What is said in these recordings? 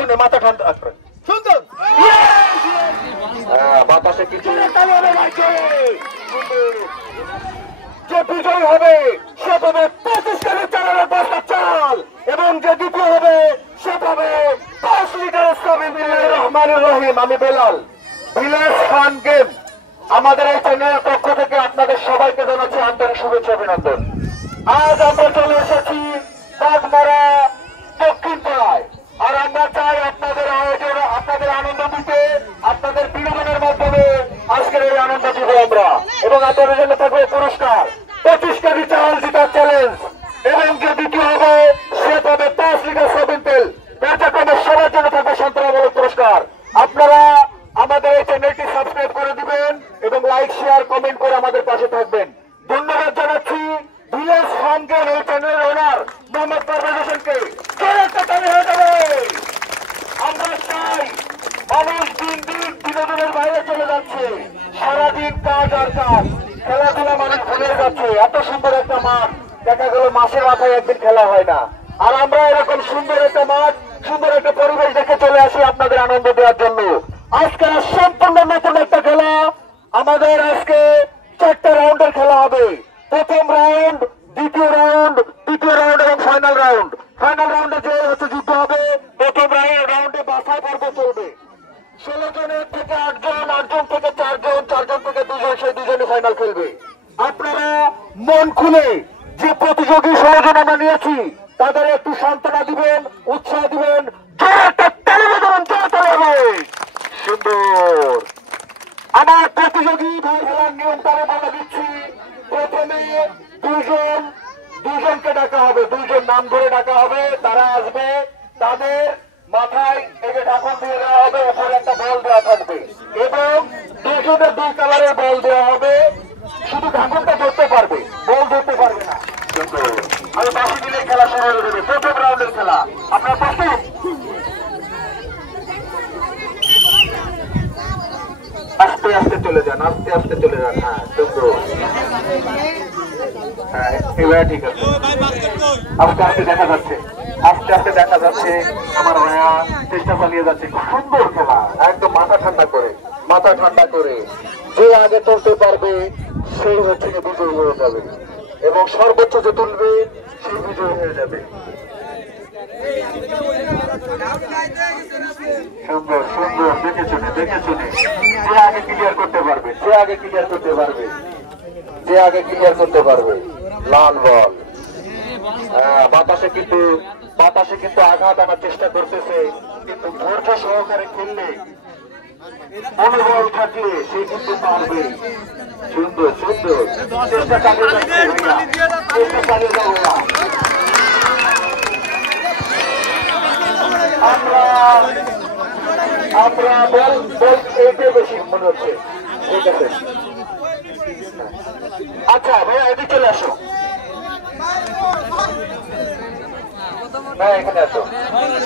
শুনে মাথা ঠান্ডা রাখবেন। সুন্দর বাতাসে কিছু যে বিজয় হবে সে পাবে 25 কেজি চালের বস্তা চাল এবং যে দ্বিতীয় হবে সে পাবে 5 লিটার সাবিল্লাহির রহমানির রহিম। আমি বেলাল, ভিলেজ ফান গেম আমাদের এই চ্যানেলের পক্ষ থেকে আপনাদের সবাইকে জানাচ্ছি আন্তরিক শুভেচ্ছা অভিনন্দন। আজ আমরা চলে এসেছি বাগমারা দক্ষিণ পাড়ায়, আর আমরা চাই আপনাদের আয়োজন, আপনাদের আনন্দ দিতে, আপনাদের বিনোদনের মাধ্যমে আজকের এই আনন্দ দিব আমরা। এবং আপনাদের জন্য থাকবে পুরস্কার 25 কেজি চাল জিতার চ্যালেঞ্জ এবং যে দ্বিতীয় হবে সে পাবে 5 লিটার সয়াবিন তেল। পর্যায়ক্রমে সবার জন্য থাকবে সান্ত্বনামূলক পুরস্কার। আপনারা আমাদের এই চ্যানেলটি সাবস্ক্রাইব করে দিবেন এবং লাইক শেয়ার কমেন্ট করে আমাদের পাশে থাকবেন। ধন্যবাদ জানাচ্ছি ভিলেজ ফান গেম এই চ্যানেলের ওনার মোহাম্মদ পারভেজ হোসেনকে। হয়ে যাবে। আমরা চাই মানুষ দিন দিন বিনোদনের বাইরে চলে যাচ্ছে, সারাদিন কাজ আর কাজ, খেলাধুলা মানুষ ভুলে যাচ্ছে। এত সুন্দর একটা মাঠ দেখা গেল মাসের মাথায় একদিন খেলা হয় না, আর আমরা এরকম সুন্দর একটা মাঠ, সুন্দর একটা পরিবেশ দেখে চলে আসি আপনাদের আনন্দ দেওয়ার জন্য। আজকে সম্পূর্ণ নতুন একটা খেলা, আমাদের আজকে 4টা রাউন্ডের খেলা হবে। প্রথম রাউন্ড, দ্বিতীয় রাউন্ড, তৃতীয় রাউন্ড এবং ফাইনাল রাউন্ড। ফাইনাল রাউন্ডে যে হচ্ছে যুদ্ধ হবে। প্রথম রাউন্ডে বাছাই পর্ব চলবে। 16 জনের থেকে 8 জন, 8 জন থেকে 4 জন, 4 জন থেকে 2 জন, সেই 2 জনে ফাইনাল খেলবে। আপনারা মন খুলে যে প্রতিযোগী 16 জন আমরা নিয়েছি তাদের একটু সান্ত্বনা দিবেন, উৎসাহ দিবেন, একটা টেলিভিশন চলে। সুন্দর। আমার প্রতিযোগী ভাই খেলার নিয়ম তারা বলে দিচ্ছি। প্রথমে 2 জনকে ডাকা হবে, 2 জন নাম ধরে ডাকা হবে। তারা আসবে, তাদের মাথায় একে ঢাকন দিয়ে দেওয়া হবে, উপরে একটা বল দেওয়া থাকবে এবং 2 জনের 2 কালারের বল দেওয়া হবে। শুধু ঢাকনটা ধরতে পারবে, বল ধরতে পারবে না। আমি বাসি দিলে খেলা শুরু হয়ে যাবে। প্রথম রাউন্ডের খেলা। আপনার প্রস্তুত? আস্তে আস্তে চলে যান, আস্তে আস্তে চলে যান। হ্যাঁ সুন্দর। হ্যাঁ এবার ঠিক আছে। আস্তে আস্তে দেখা যাচ্ছে, আস্তে আস্তে দেখা যাচ্ছে আমার ভাইয়া চেষ্টা চালিয়ে যাচ্ছে। সুন্দর খেলা, একদম মাথা ঠান্ডা করে, মাথা ঠান্ডা করে যে আগে চলতে পারবে সেই হচ্ছে বিজয়ী হয়ে যাবে এবং সর্বোচ্চ যে তুলবে সেই বিজয়ী হয়ে যাবে। সুন্দর সুন্দর, দেখে শুনে দেখে শুনে যে আগে ক্লিয়ার করতে পারবে, যে আগে ক্লিয়ার করতে পারবে, যে আগে ক্লিয়ার করতে পারবে। লাল বল। বাতাসে কিন্তু আঘাত আনার চেষ্টা করতেছে, কিন্তু ধৈর্য সহকারে খেললে, মনোবল থাকলে সে কিন্তু পারবে। সুন্দর সুন্দর, চেষ্টা চালিয়ে যাচ্ছে ভাইয়া, চেষ্টা চালিয়ে যাবো না। আমরা বল এইটাই বেশি মনে হচ্ছে। ঠিক আছে, আচ্ছা ভাইয়া এদিকে চলে আসো। ভাইয়া এখানে আসো,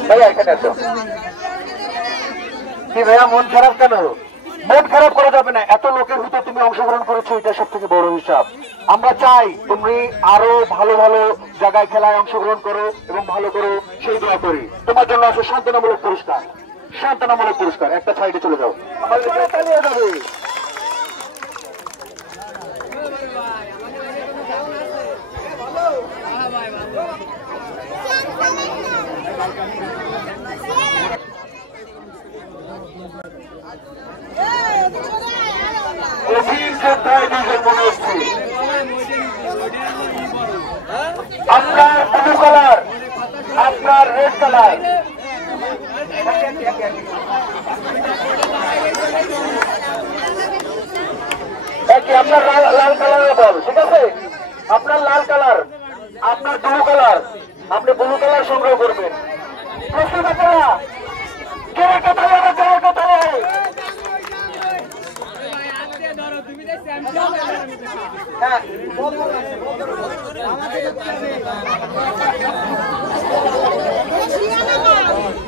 ভাইয়া এখানে আসো। কি ভাইয়া মন খারাপ কেন? মন খারাপ করা যাবে না, এত লোকের ভিতরে তুমি অংশগ্রহণ করেছো, এটা সব থেকে বড় হিসাব। আমরা চাই তুমি আরো ভালো ভালো জায়গায় খেলায় অংশগ্রহণ করো এবং ভালো করো, সেই দোয়া করি। তোমার জন্য আছে সান্ত্বনামূলক পুরস্কার, সান্ত্বনামূলক পুরস্কার। একটা সাইডে চলে যাও, আমাদের চালিয়ে যাবে। আপনার ব্লু কালার, আপনার রেড কালার, আপনার লাল কালারের বল। ঠিক আছে, আপনার লাল কালার, আপনার ব্লু কালার, আপনি ব্লু কালার সংগ্রহ করবেন। প্রস্তুত আপনারা? জোরে কথা বলো, জোরে কথা বলো।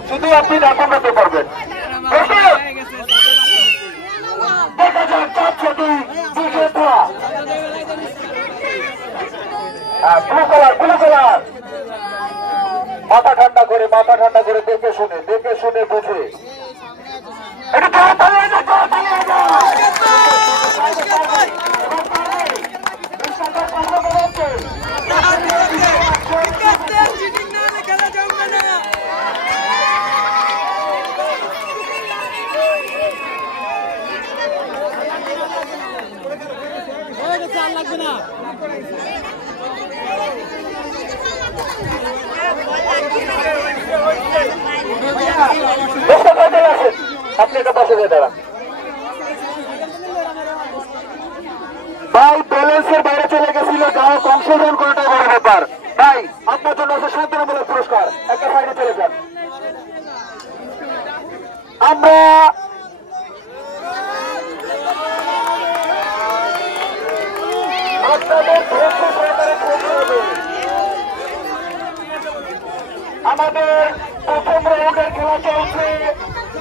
শুধু আপনি ঢাকন করতে পারবেন। দেখা যাক চাচ্ছে ব্লু কালার, ব্লু কালার। মাথা ঠান্ডা করে, মাথা ঠান্ডা করে দেখে শুনে শুনে বুঝে এটা তাড়াতাড়ি এটা তাড়াতাড়ি এটা লাগবে না আপনি এটা পাশে দিয়ে দাঁড়ান ভাই ব্যালেন্সের বাইরে চলে গেছিল গ্রাহক অংশগ্রহণ করাটা বড় ব্যাপার ভাই আপনার জন্য আছে সান্ত্বনামূলক পুরস্কার একটা সাইডে চলে যান আমরা আপনাদের ধৈর্য সহকারে করতে হবে আমাদের প্রথম রাউন্ডের খেলা চলছে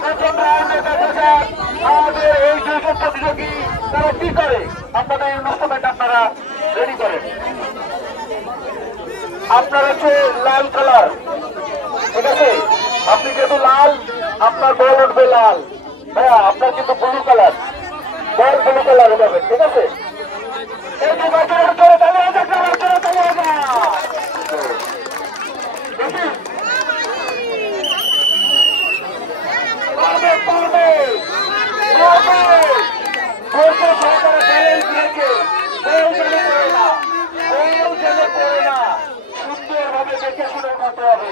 প্রথম রাউন্ডে দেখা যাক আমাদের এই দুজন প্রতিযোগী তারা কি করে আপনাদের ইনস্ট্রুমেন্ট আপনারা রেডি করেন আপনার হচ্ছে লাল কালার ঠিক আছে আপনি যেহেতু লাল আপনার বল উঠবে লাল হ্যাঁ আপনার কিন্তু ব্লু কালার বল ব্লু কালার হবে ঠিক আছে এই যে বাচ্চারা চলে চালিয়ে যাক বাচ্চারা চালিয়ে যাক সুন্দরভাবে দেখে শুনে করতে হবে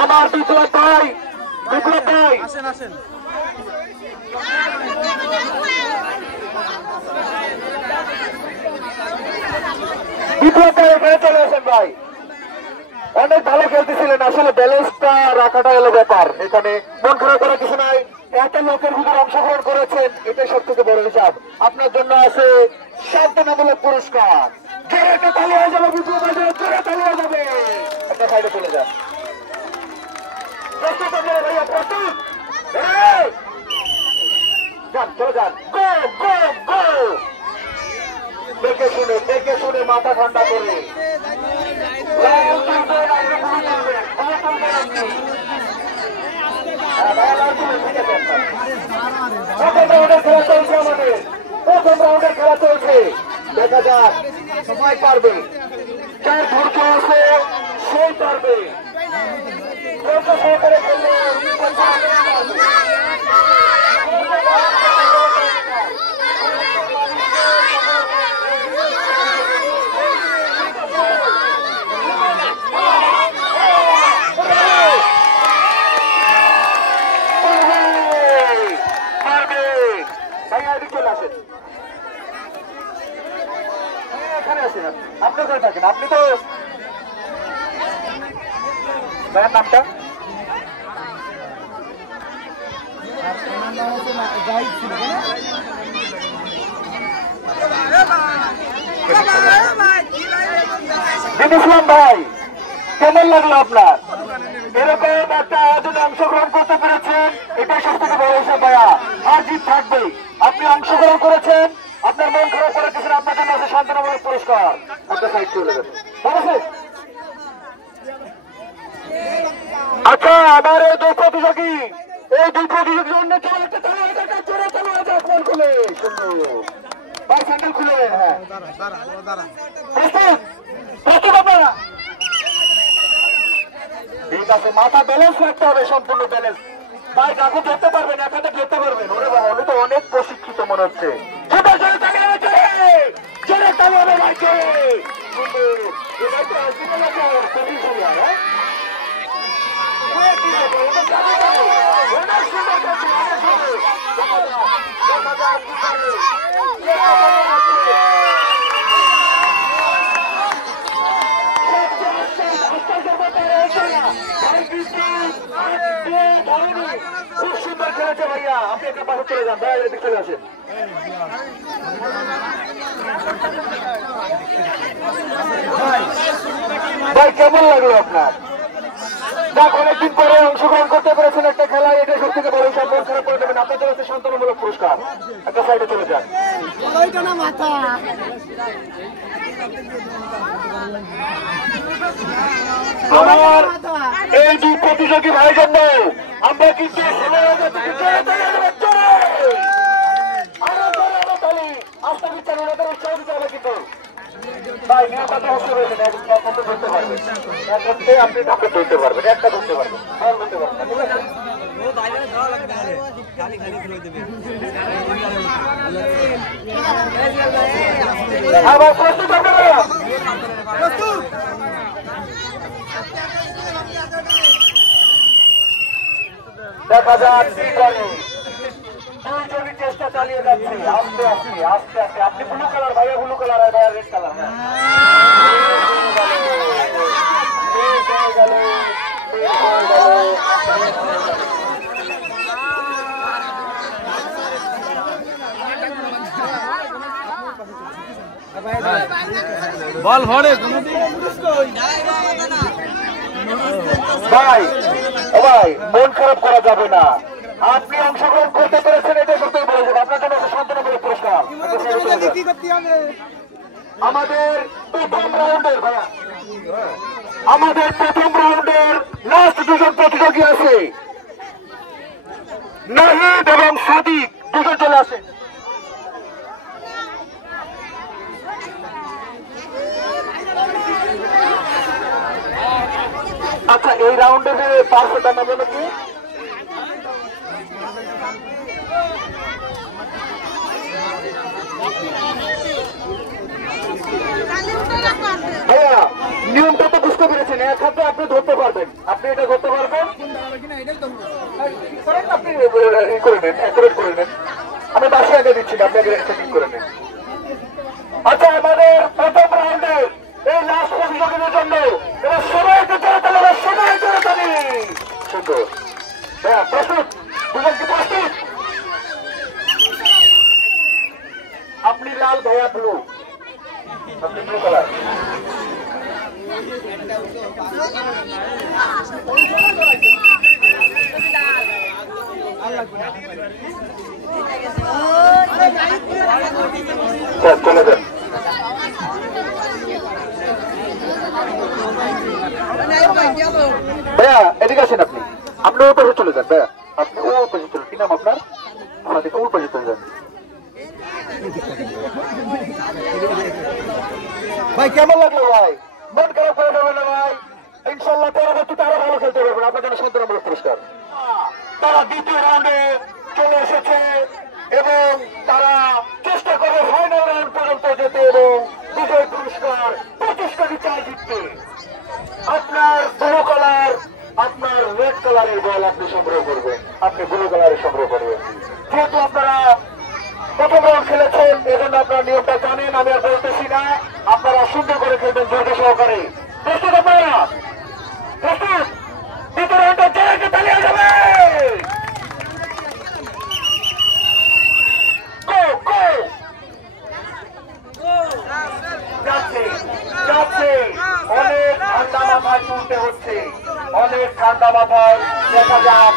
আমার বিপ্লব ভাই আসেন আসেন বিপ্লব ভাই এখানে চলে আসেন ভাই অনেক ভালো খেলতেছিলেন আসলে ব্যালেন্সটা রাখাটা হলো ব্যাপার এখানে মন খারাপ করার কিছু নাই এত লোকের ভিতরে অংশগ্রহণ করেছেন এটাই সব থেকে বড় হিসাব আপনার জন্য আছে সান্ত্বনামূলক পুরস্কার জোরে একটা তালি হয়ে যাবে বিপ্লব ভাই জোরে তালি হয়ে যাবে একটা সাইডে চলে যান প্রস্তুত আপনারা ভাইয়া প্রস্তুত যান চলে যান গো গো গো দেখে শুনে মাথা ঠান্ডা করে খেলা চলছে আমাদের প্রথম রাউন্ডের খেলা চলছে দেখা যাক সবাই পারবে যার ধৈর্য আছে সেই পারবে সহকারে খেললে এখানে আসেন আপনি ওখানে থাকেন আপনি তো ভাইয়ের নামটা ইসলাম ভাই কেমন লাগলো আপনার এরকম একটা আয়োজনে অংশগ্রহণ করতে পেরেছেন এটাই সব থেকে বড় হিসাব ভাইয়া আর জিত থাকবেই আপনি অংশগ্রহণ করেছেন আপনার মন খারাপ করে কিছু আপনার জন্য আছে সান্ত্বনামূলক পুরস্কার আপনার সাইড চলে যাবে আচ্ছা আমার এই দুই প্রতিযোগী অন্য চলে একটা জোরে চলে যাক মন খুলে সুন্দর ভাই স্যান্ডেল খুলে হ্যাঁ প্রস্তুত আপনারা ঠিক আছে মাথা ব্যালেন্স রাখতে হবে সম্পূর্ণ ব্যালেন্স ভাই কাকু ধরতে পারবেন এখানে ধরতে পারবেন ওরে ভাই উনি তো অনেক প্রশিক্ষিত মনে হচ্ছে জোরে তালি হবে ভাই জোরে খুব সুন্দর খেলেছে ভাইয়া, আপনি একটা পাশে চলে যান, ভাইয়া এদিকে চলে আসেন। ভাই কেমন লাগলো আপনার? যাক, অনেকদিন পরে অংশগ্রহণ করতে পেরেছেন একটা খেলায়, এটা সব থেকে বড় সম্মান খারাপ করে দেবেন। আপনাদের কাছে সন্তানমূলক পুরস্কার, একটা সাইডে চলে যান। আমার এই দুই প্রতিযোগী ভাই জন্য আমরা কিন্তু আস্থা বিচার ওনাদের উৎসাহ দিতে হবে কিন্তু ভাই নিয়মটা হচ্ছে রয়েছেন, ধরতে পারবেন আপনি ঢাকে ধরতে পারবেন, একটা ধরতে পারবেন, ধরতে পারবেন, ঠিক আছে? আবার প্রস্তুত আপনারা? দেখা যাক কি করে। দুজনই চেষ্টা চালিয়ে যাচ্ছে, আস্তে আস্তে আস্তে আস্তে। আপনি ব্লু কালার, ভাইয়া ব্লু কালার, আর ভাইয়া রেড কালার। বল ভরে ভাই, ও ভাই, মন খারাপ করা যাবে না। আপনি অংশগ্রহণ করতে পেরেছেন, এটা সত্যি বলেছেন। আপনার জন্য সন্তানমূলক পুরস্কার। আমাদের প্রথম রাউন্ডের ভাইয়া, আমাদের প্রথম রাউন্ডের লাস্ট দুজন প্রতিযোগী আছে, নাহিদ এবং সাদিক, দুজন চলে আসে। আচ্ছা, এই রাউন্ডে পার্সেন্টার নাম হলো কি? ভাইয়া, নিয়মটা তো বুঝতে পেরেছেন, এক হাতে আপনি ধরতে পারবেন, আপনি এটা ধরতে পারবেন, আপনি করে নেন, অ্যাকুরেট করে নেন। আমি বাসে আগে দিচ্ছি না, আপনি আগে সেটিং করে নেন। আচ্ছা, আমাদের প্রথম রাউন্ডে এই লাস্ট প্রতিযোগীদের জন্য এবার সবাইকে জোরে তালি, সবাই জোরে তালি। সুন্দর ভাইয়া, প্রস্তুত? দুজন কি প্রস্তুত? আপনি লাল, ভাইয়া ব্লু, আপনি ব্লু কালার। চলে যান। ভাইয়া এদিকে আসেন, আপনি আপনি ওর পাশে চলে যান। ভাইয়া আপনি ওর পাশে চলে, কি নাম আপনার? আমাদেরকে ওর পাশে চলে যান। ভাই কেমন লাগলো ভাই? মন খারাপ করে দেবে না ভাই, ইনশাল্লাহ পরবর্তীতে আরো ভালো খেলতে পারবেন। আপনার জন্য সন্তানমূলক পুরস্কার। তারা দ্বিতীয় রাউন্ডে চলে এসেছে এবং তারা চেষ্টা করবে ফাইনাল রাউন্ড পর্যন্ত যেতে এবং বিজয় পুরস্কার 25 কোটি টাকা জিততে। আপনার ব্লু কালার, আপনার রেড কালারের বল আপনি সংগ্রহ করবেন, আপনি ব্লু কালারের সংগ্রহ করবেন। যেহেতু আপনারা প্রথম রাউন্ড খেলেছেন, এজন্য আপনারা নিয়মটা জানেন, আমি আর বলতেছি না। আপনারা সুন্দর করে খেলবেন, ধৈর্য সহকারে। প্রস্তুত আপনারা? প্রস্তুত? দ্বিতীয় রাউন্ডে জয়কে তালিয়ে যাবে। অনেক ঠান্ডা মাথায় তুলতে হচ্ছে, অনেক ঠান্ডা মাথায়। দেখা যাক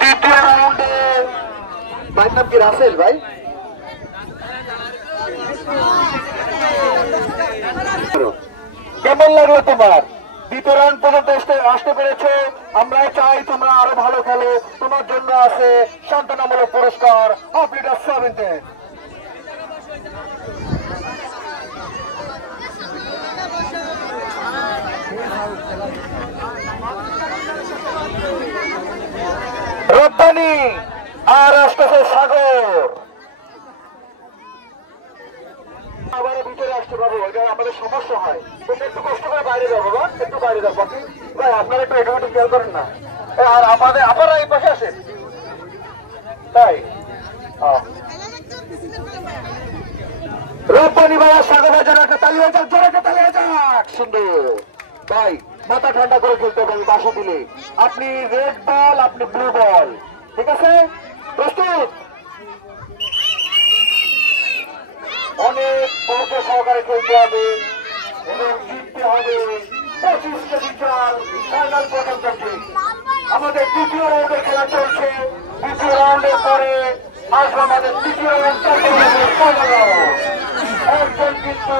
দ্বিতীয় রাউন্ডে। ভাইয়ের নাম কি? রাসেল ভাই। কেমন লাগলো তোমার? দ্বিতীয় রাউন্ড পর্যন্ত আসতে পেরেছে। আমরা চাই তোমরা আরো ভালো খেলো। তোমার জন্য আছে সান্ত্বনামূলক পুরস্কার, হাফ লিটার সয়াবিন তেল। রপ্তানি আর আসতেছে সাগর। আবার ভিতরে আসতে পারবো, এটা আমাদের সমস্যা হয়। তুমি একটু কষ্ট করে বাইরে যাবো, বাবা একটু বাইরে যাবো। বাকি ভাই আপনারা একটু এটা খেয়াল করেন না। আর আমাদের আপনারা এই পাশে আসেন, তাই রব্বানি বাবা স্বাগত জানাতে একটা তালি হয়ে যাক, জোরে একটা তালি হয়ে যাক। সুন্দর ভাই, মাথা ঠান্ডা করে খেলতে হবে বাসু দিলে। আপনি রেড বল, আপনি ব্লু বল, ঠিক আছে? প্রস্তুত? অনেক ধৈর্য সহকারে খেলতে হবে এবং জিততে হবে 25 কেজি চাল ফাইনাল পর্যন্ত। আমাদের দ্বিতীয় রাউন্ডের খেলা চলছে। দ্বিতীয় রাউন্ডের পরে আসবে আমাদের তৃতীয় রাউন্ড, ফাইনাল রাউন্ড। একজন কিন্তু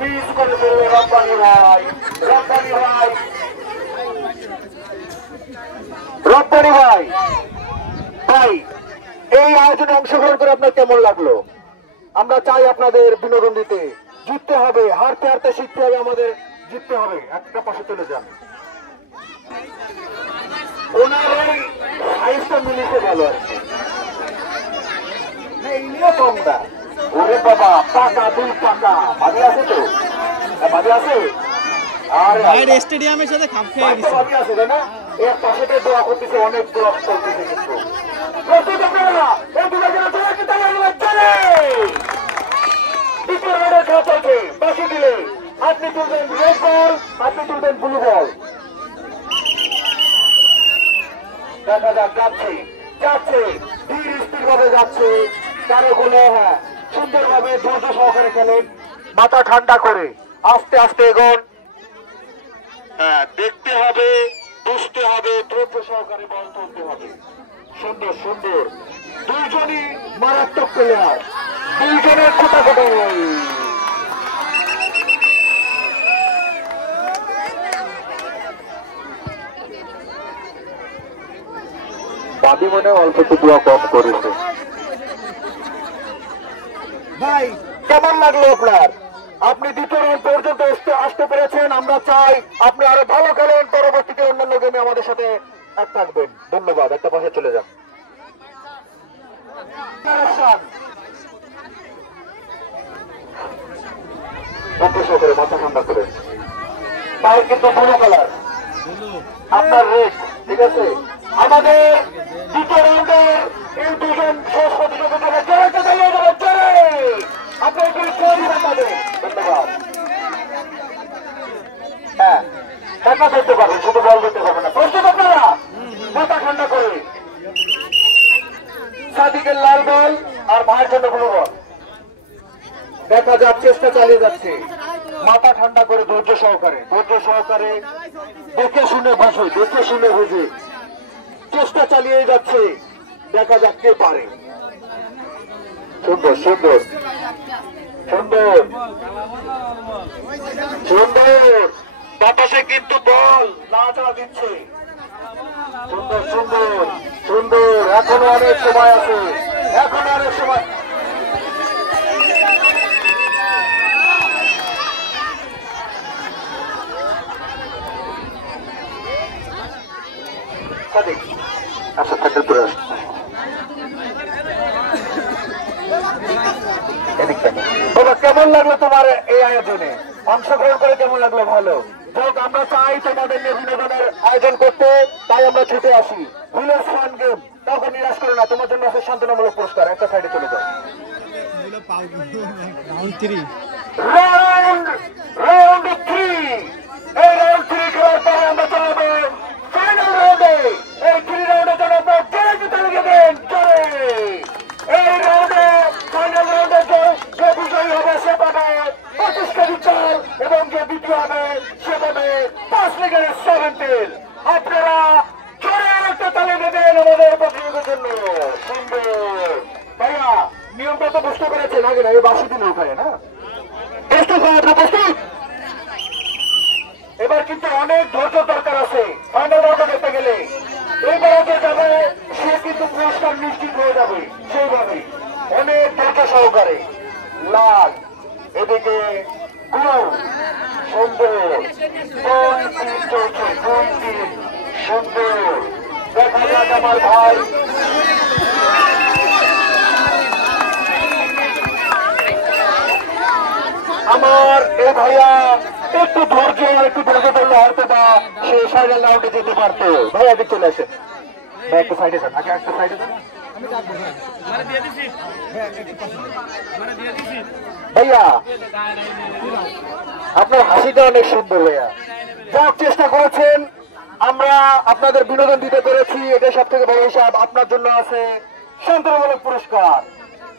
মিস করে ফেলবে রব্বানি ভাই। রব্বানি ভাই, রব্বানি ভাই, ভাই এই আয়োজনে অংশগ্রহণ করে আপনার কেমন লাগলো? আমরা চাই আপনাদের বিনোদন দিতে। জিততে হবে, হারতে হারতে শিখতে হবে, আমাদের জিততে হবে। একটা পাশে চলে যান, ওনার এই সাইজটা মিলিতে ভালো আছে। কমটা ওরে বাবা, টাকা 2 টাকা বাড়ি আছে তো, বাড়ি আছে। আর স্টেডিয়ামের সাথে খাপ খেয়ে গেছে। বাড়ি আছে তাই না? এর পাশে দোয়া করতেছে, অনেক দোয়া চলতেছে। কিন্তু প্রস্তুত আপনারা? এই দুটো জেলা চলে কি তাই চলে দ্বিতীয় রাউন্ডের খেলা চলছে। বাসি দিলে আপনি তুলবেন রেড বল, আপনি তুলবেন ব্লু বল। দেখা যাক, যাচ্ছে যাচ্ছে ধীর স্থির ভাবে যাচ্ছে। কারো কোনো সুন্দরভাবে ধৈর্য সহকারে খেলেন, মাথা ঠান্ডা করে আস্তে আস্তে এগোন। দেখতে হবে, বুঝতে হবে, ধৈর্য সহকারে বল তুলতে হবে। সুন্দর সুন্দর, দুইজনই মারাত্মক প্লেয়ার, দুইজনের কোটাকোটি। বাদি মনে অল্প একটু দোয়া কম করেছে। ভাই কেমন লাগলো আপনার? আপনি দ্বিতীয় রাউন্ড পর্যন্ত আসতে পেরেছেন। আমরা চাই আপনি আরো ভালো খেলেন, পরবর্তীতে অন্যান্য গেমে আমাদের সাথে এক থাকবেন। ধন্যবাদ। একটা পাশে চলে যান। করে মাথা ঠান্ডা করে পায়ের কিন্তু ব্লু কালার, আপনার রেড, ঠিক আছে? আমাদের দ্বিতীয় রাউন্ডের এই দুজন শেষ প্রতিযোগিতাকে জোরে চালিয়ে যাবে, জোরে আপনার তৈরি রাখবে। ধন্যবাদ। হ্যাঁ, দেখা করতে পারবেন, শুধু বল করতে পারবেন না। প্রস্তুত আপনারা? মাথা ঠান্ডা করে সাদিকের লাল বল আর ভাইয়ের জন্য ব্লু বল। দেখা যাক, চেষ্টা চালিয়ে যাচ্ছে। মাথা ঠান্ডা করে ধৈর্য সহকারে, ধৈর্য সহকারে দেখে শুনে বুঝে, দেখে শুনে বুঝে চেষ্টা চালিয়ে যাচ্ছে। দেখা যাক কে পারে। সুন্দর সুন্দর সুন্দর সুন্দর, বাতাসে কিন্তু বল নাড়াচাড়া দিচ্ছে। সুন্দর সুন্দর সুন্দর, এখনো অনেক সময় আছে, এখনো অনেক সময়। আচ্ছা থাকলে তুলে আস। বাবা কেমন লাগলো তোমার এই আয়োজনে অংশগ্রহণ করে? কেমন লাগলো? ভালো। যাক, আমরা চাই তোমাদের নিয়ে বিনোদনের আয়োজন করতে, তাই আমরা ছুটে আসি। ভিলেজ ফান গেম, তখন নিরাশ করো না। তোমার জন্য আছে শান্তনামূলক পুরস্কার। একটা সাইডে চলে যাও। রাউন্ড 3। এই রাউন্ড 3 খেলার পরে আমরা চলবো ফাইনাল রাউন্ডে। এই 3 রাউন্ডের জন্য আপনারা জোরে তালি দেবেন, জোরে। এই রাউন্ডে ফাইনাল রাউন্ডে যে বিজয়ী হবে সে পাবে 25 কেজি চাল এবং যে দ্বিতীয় হবে সে পাবে 5 লিটারের 7 তেল। আপনারা জোরে একটা তালি দেবেন আমাদের প্রতিযোগের জন্য। সুন্দর ভাইয়া, নিয়মটা তো বুঝতে পেরেছেন আগে না? এই বাসি দিলে উঠায় না। এবার কিন্তু অনেক ধৈর্য দরকার আছে ফাইনাল রাউন্ডে যেতে গেলে। এইবারে যে যাবে সে কিন্তু পুরস্কার নিশ্চিত হয়ে যাবে। সেইভাবে অনেক ধৈর্য সহকারে। লাল এদিকে সুন্দর, 2-3 চলছে, 2-3 সুন্দর। দেখা যাক আমার ভাই আমার এই ভাইয়া একটু ধৈর্য ধরলে হয়তো বা সে ফাইনাল রাউন্ডে যেতে পারতো। ভাইয়া আগে চলে আসেন, ভাই একটু সাইডে যান, আগে একটা সাইডে যান। ভাইয়া আপনার হাসিটা অনেক সুন্দর ভাইয়া, যা চেষ্টা করেছেন আমরা আপনাদের বিনোদন দিতে পেরেছি, এটা সব থেকে বড় হিসাব। আপনার জন্য আছে শান্তমূলক পুরস্কার।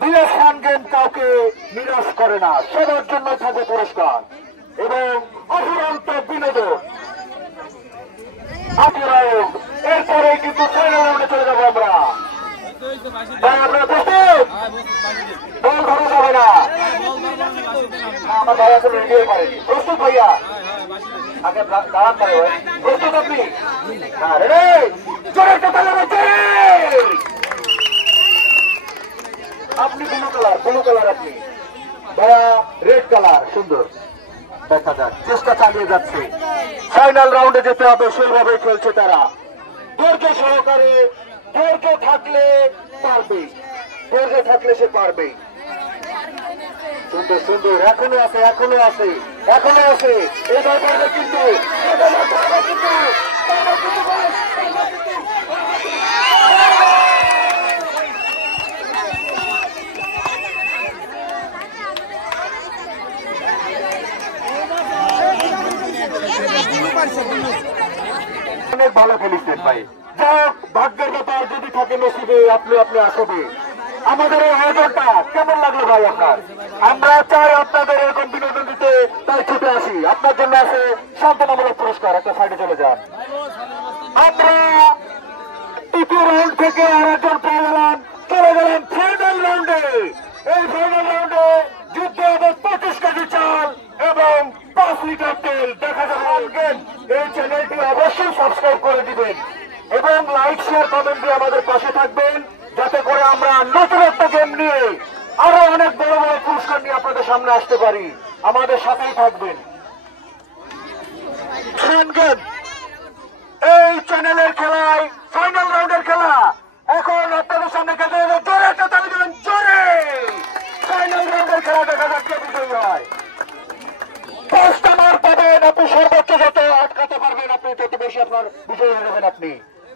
বিলেস ফান গেম কাউকে নিরাশ করে না, সবার জন্য থাকবে পুরস্কার এবং অফুরন্ত বিনোদন। এরপরে কিন্তু ফাইনাল রাউন্ডে চলে যাবো আমরা। ভাই আপনারা প্রস্তুত? বল ধরা যাবে না, আমার ভাই এখন রেডি হয়ে পারেনি। প্রস্তুত ভাইয়া? আগে দাঁড়ান তাহলে ভাই। প্রস্তুত আপনি? আপনি ব্লু কালার আপনি ভাইয়া রেড কালার, সুন্দর। দেখা যাক, চেষ্টা চালিয়ে যাচ্ছে। ফাইনাল রাউন্ডে যেতে হবে, সেভাবে খেলছে তারা। ধৈর্য সহকারে, ধৈর্য থাকলে পারবে, ধৈর্য থাকলে সে পারবে। সুন্দর সুন্দর, এখনো আছে এখনো আছে এখনো আছে। এবার পারবে কিন্তু, অনেক ভালো খেলেছেন ভাই। যাক, ভাগ্যের ব্যাপার, যদি থাকে নসিবে আপনি আসবে। আমাদের এই আয়োজনটা কেমন লাগলো ভাই আপনার? আমরা চাই আপনাদের এরকম বিনোদন দিতে, তাই ছুটে আসি। আপনার জন্য আছে সান্ত্বনামূলক পুরস্কার, একটা সাইডে চলে যান। আমরা তৃতীয় রাউন্ড থেকে আরেকজন পেয়ে গেলাম, চলে গেলাম ফাইনাল রাউন্ডে। এই ফাইনাল রাউন্ডে যুদ্ধ হবে 25 কেজি চাল এবং 5 লিটার তেল। দেখা যাবে। এই চ্যানেলটি অবশ্যই সাবস্ক্রাইব করে দিবেন এবং লাইক শেয়ার কমেন্ট দিয়ে আমাদের পাশে থাকবেন, যাতে করে আমরা নতুন একটা গেম নিয়ে আরো অনেক বড় বড় পুরস্কার নিয়ে আপনাদের সামনে আসতে পারি। আমাদের সাথেই থাকবেন। এই চ্যানেলের খেলায় ফাইনাল রাউন্ডের খেলা এখন আপনাদের সামনে খেলতে হবে। জোরে একটা তালি দেবেন, জোরে। ফাইনাল রাউন্ডের খেলা, দেখা যাক কে বিজয়ী হয়। 5টা মার পাবেন আপনি, সর্বোচ্চ যত আটকাতে পারবেন আপনি তত বেশি আপনার বিজয়ী হয়ে যাবেন। আপনি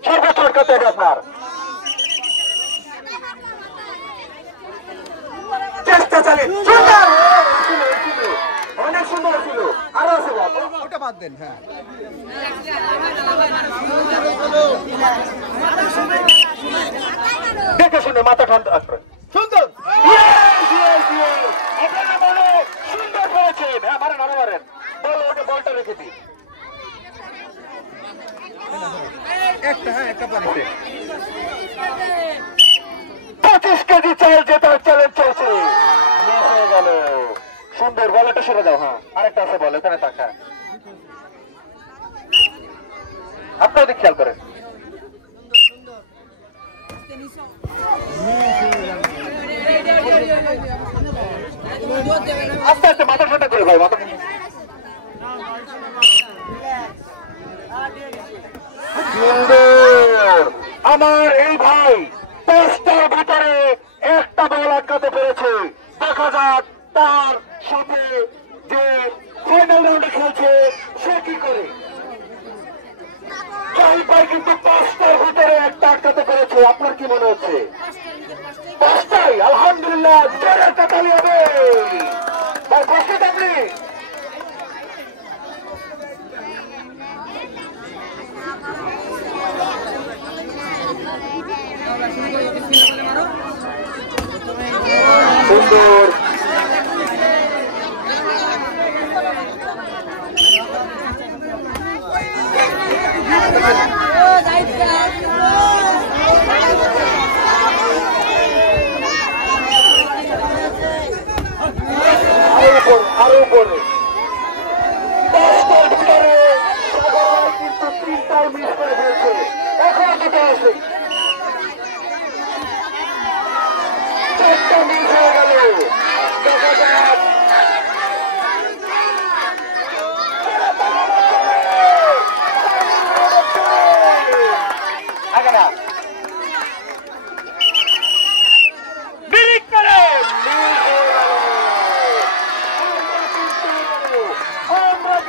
সর্বোচ্চ আটকাতে হবে আপনার। চেষ্টা চালিয়ে, অনেক সুন্দর ছিল। আরো আছে ওটা বাদ দেন। হ্যাঁ, দেখে শুনে মাথা ঠান্ডা আসবেন। সুন্দর, আপনারা বলে সুন্দর করেছেন। হ্যাঁ, মারেন আরো মারেন। বল, ওটা বলটা রেখে দিন একটা। হ্যাঁ, একটা পারে 25 কেজি চাল জেতার চ্যালেঞ্জ চলছে। মিস হয়ে গেল। সুন্দর, বলটা সরে দাও। হ্যাঁ, আরেকটা আছে বল, এখানে থাকা। আপনারা দিক খেয়াল করেন। আস্তে আস্তে মাথা ঠান্ডা করে ভাই, মাথা সুন্দর। আমার এই ভাই 5টার ভিতরে একটা বল আটকাতে পেরেছে। দেখা যাক তার সাথে যে ফাইনাল রাউন্ডে খেলছে সে কি করে। জাহিদ ভাই কিন্তু 5টার ভিতরে একটা আটকাতে পেরেছে। আপনার কি মনে হচ্ছে? 5টাই? আলহামদুলিল্লাহ, জোরে একটা তালি হবে ভাই। প্রস্তুত আপনি? সুন্দর। আরো উপরে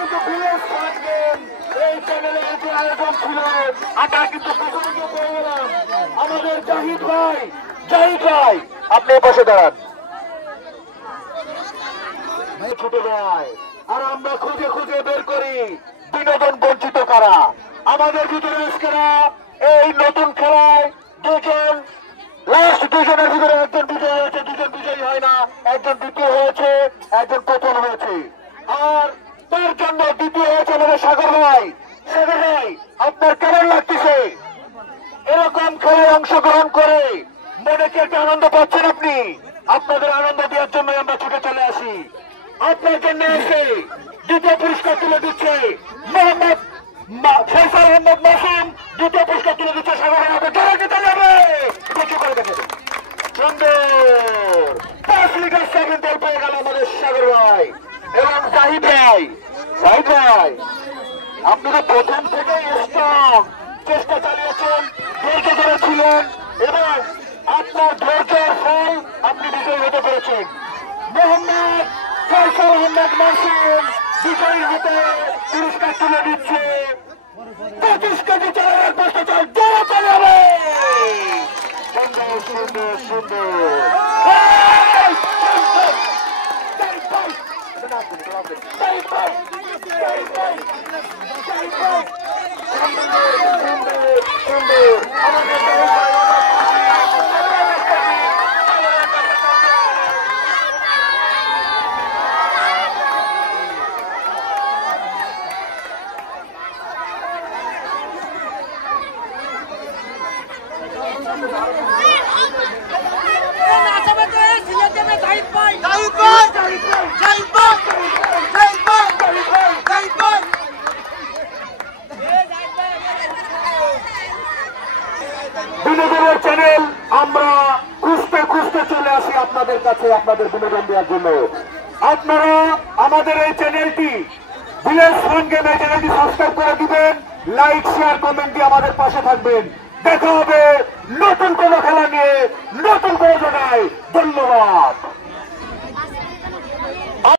কিন্তু ভিলেজ ফান গেম এই চ্যানেলে যে আয়োজন ছিল আমরা কিন্তু বিজয়ীকে পেয়ে গেলাম আমাদের জাহিদ ভাই আপনি বসে দাঁড়ান ছুটে যায় আর আমরা খুঁজে খুঁজে বের করি বিনোদন বঞ্চিত কারা আমাদের ভিতরে আজকেরা এই নতুন খেলায় দুজন লাস্ট দুজনের ভিতরে একজন বিজয়ী হয়েছে দুজন বিজয়ী হয় না একজন দ্বিতীয় হয়েছে একজন প্রথম হয়েছে আর তার জন্য দ্বিতীয় হয়েছে আমাদের সাগর ভাই আপনার কেমন লাগতেছে এরকম খেলায় অংশগ্রহণ করে মনে কি একটা আনন্দ পাচ্ছেন আপনি আপনাদের আনন্দ দেওয়ার জন্য আমরা ছুটে চলে আসি আপনার জন্য এসে দ্বিতীয় পুরস্কার তুলে দিচ্ছে মোহাম্মদ ফয়সাল আহমদ মাসুম দ্বিতীয় পুরস্কার তুলে দিচ্ছে সাগর যাবে কিছু করে দেখে সুন্দর 5 লিটার সেকেন্ড দল পেয়ে গেল আমাদের সাগর ভাই এবং জাহিদ ভাই আপনি তো প্রথম থেকে স্ট্রং চেষ্টা চালিয়েছেন ধৈর্য ধরেছিলেন এবং আপনার ধৈর্যের ফল আপনি বিজয়ী হতে পেরেছেন মোহাম্মদ ফয়সাল আহমদ মাসুম বিজয়ীর হাতে পুরস্কার তুলে দিচ্ছে 25 কেজি চালের বস্তা চাল জোরে চলে যাবে সুন্দর বিনোদনের চ্যানেল আমরা খুঁজতে চলে আসি আপনাদের কাছে আপনাদের বিনোদন দেওয়ার জন্য আপনারা আমাদের এই চ্যানেলটি ভিলেজ ফান গেম এই চ্যানেলটি সাবস্ক্রাইব করে দিবেন লাইক শেয়ার কমেন্ট দিয়ে আমাদের পাশে থাকবেন দেখা হবে নতুন কোনো খেলা নিয়ে নতুন কোনো জায়গায় ধন্যবাদ।